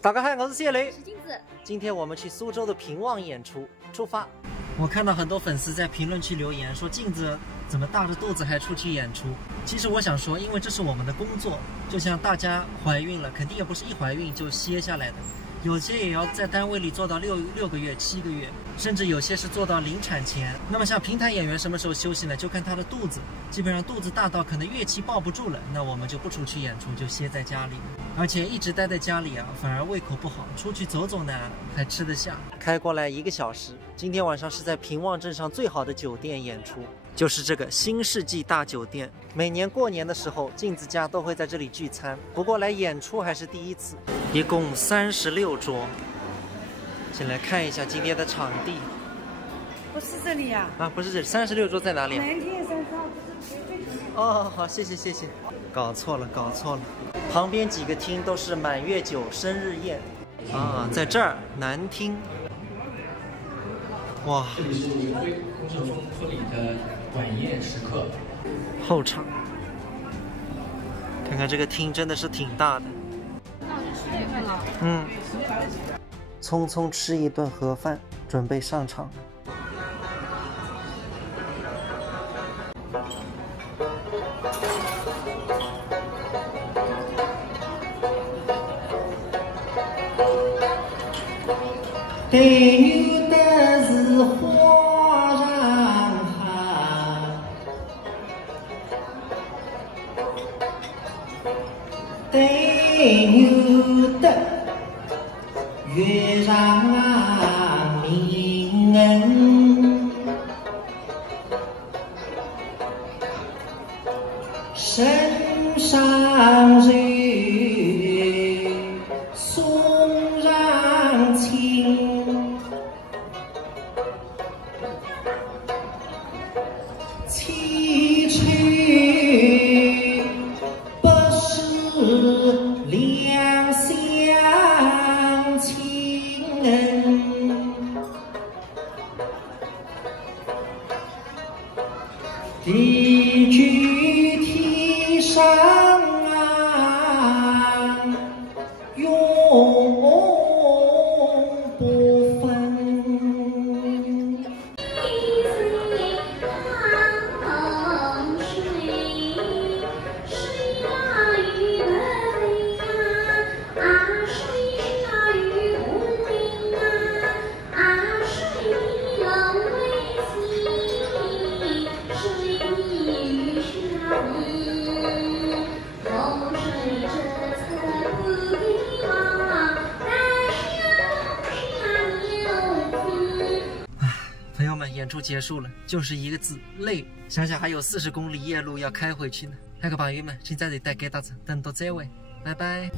大家好，我是谢雷，是镜子。今天我们去苏州的平望演出，出发。我看到很多粉丝在评论区留言说，镜子怎么大着肚子还出去演出？其实我想说，因为这是我们的工作，就像大家怀孕了，肯定也不是一怀孕就歇下来的。 有些也要在单位里做到6个月、7个月，甚至有些是做到临产前。那么像平台演员什么时候休息呢？就看他的肚子，基本上肚子大到可能乐器抱不住了，那我们就不出去演出，就歇在家里。而且一直待在家里啊，反而胃口不好。出去走走呢，还吃得下。开过来1个小时，今天晚上是在平望镇上最好的酒店演出，就是这个新世纪大酒店。每年过年的时候，镜子家都会在这里聚餐，不过来演出还是第一次。 一共36桌，先来看一下今天的场地。不是这里呀？啊，不是这里，36桌在哪里？南天山上不是最前面。哦，好，谢谢谢谢。搞错了，搞错了。旁边几个厅都是满月酒、生日宴。啊，在这儿南厅。哇。这里是云辉公社中婚礼的晚宴时刻。后场。看看这个厅真的是挺大的。 匆匆吃一顿盒饭，准备上场。对牛的是花上行，对牛的。 月上明恩，身上热，送上情，凄吹不是两相情。 地居天上啊，永不分。朋友们，演出结束了，就是一个字累。想想还有40公里夜路要开回去呢。那个朋友们，请在这里待给大家，等到这位，拜拜。